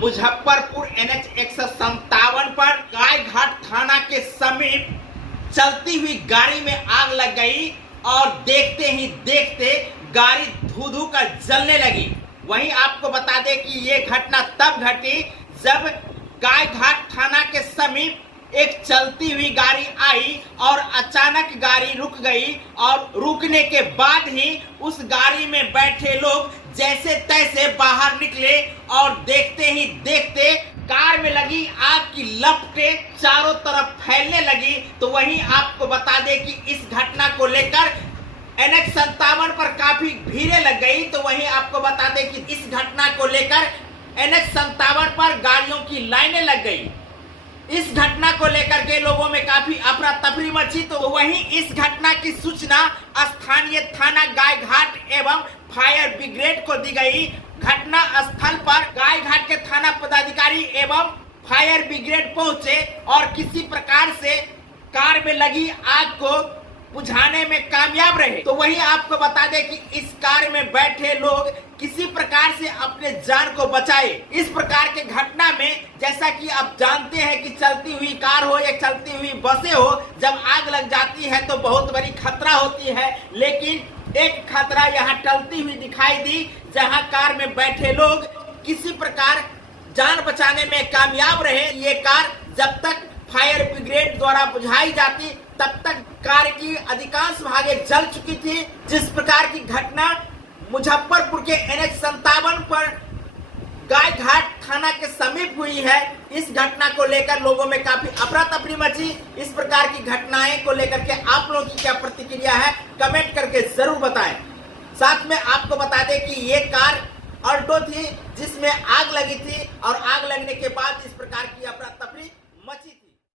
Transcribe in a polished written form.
Muzaffarpur NH 157 पर गायघाट थाना के समीप चलती हुई गाड़ी में आग लग गई और देखते ही देखते गाड़ी धू धू कर जलने लगी। वहीं आपको बता दें कि ये घटना तब घटी जब गायघाट थाना के समीप एक चलती हुई गाड़ी आई और अचानक गाड़ी रुक गई और रुकने के बाद ही उस गाड़ी में बैठे लोग जैसे तैसे बाहर निकले और देखते ही देखते कार में लगी आग की लपटें चारों तरफ फैलने लगी। तो वहीं आपको बता दें कि इस घटना को लेकर NH 57 पर काफी भीड़ लग गई। तो वहीं आपको बता दें कि इस घटना को लेकर NH 57 पर गाड़ियों की लाइनें लग गई। इस घटना को लेकर के लोगों में काफी अफरा तफरी मची। तो वहीं इस घटना की सूचना स्थानीय थाना गायघाट एवं फायर ब्रिगेड को दी गई। घटना स्थल पर गायघाट के थाना पदाधिकारी एवं फायर ब्रिगेड पहुंचे और किसी प्रकार से कार में लगी आग को बुझाने में कामयाब रहे। तो वहीं आपको बता दें कि इस कार में बैठे लोग किसी प्रकार से अपने जान को बचाए। इस प्रकार के घटना में जैसा कि आप जानते हैं कि चलती हुई कार हो या चलती हुई बसें हो, जब आग लग जाती है तो बहुत बड़ी खतरा होती है। लेकिन एक खतरा यहाँ टलती हुई दिखाई दी, जहाँ कार में बैठे लोग किसी प्रकार जान बचाने में कामयाब रहे। ये कार जब तक फायर ब्रिगेड द्वारा बुझाई जाती तब तक कार की अधिकांश भागे जल चुकी थी। जिस प्रकार की घटना मुजफ्फरपुर के NH 57 पर गायघाट थाना के समीप हुई है, इस घटना को लेकर लोगों में काफी अफरा तफरी मची। इस प्रकार की घटनाएं को लेकर के आप लोगों की क्या प्रतिक्रिया है, कमेंट करके जरूर बताएं। साथ में आपको बता दें कि ये कार अल्टो थी जिसमें आग लगी थी और आग लगने के बाद इस प्रकार की अफरा तफरी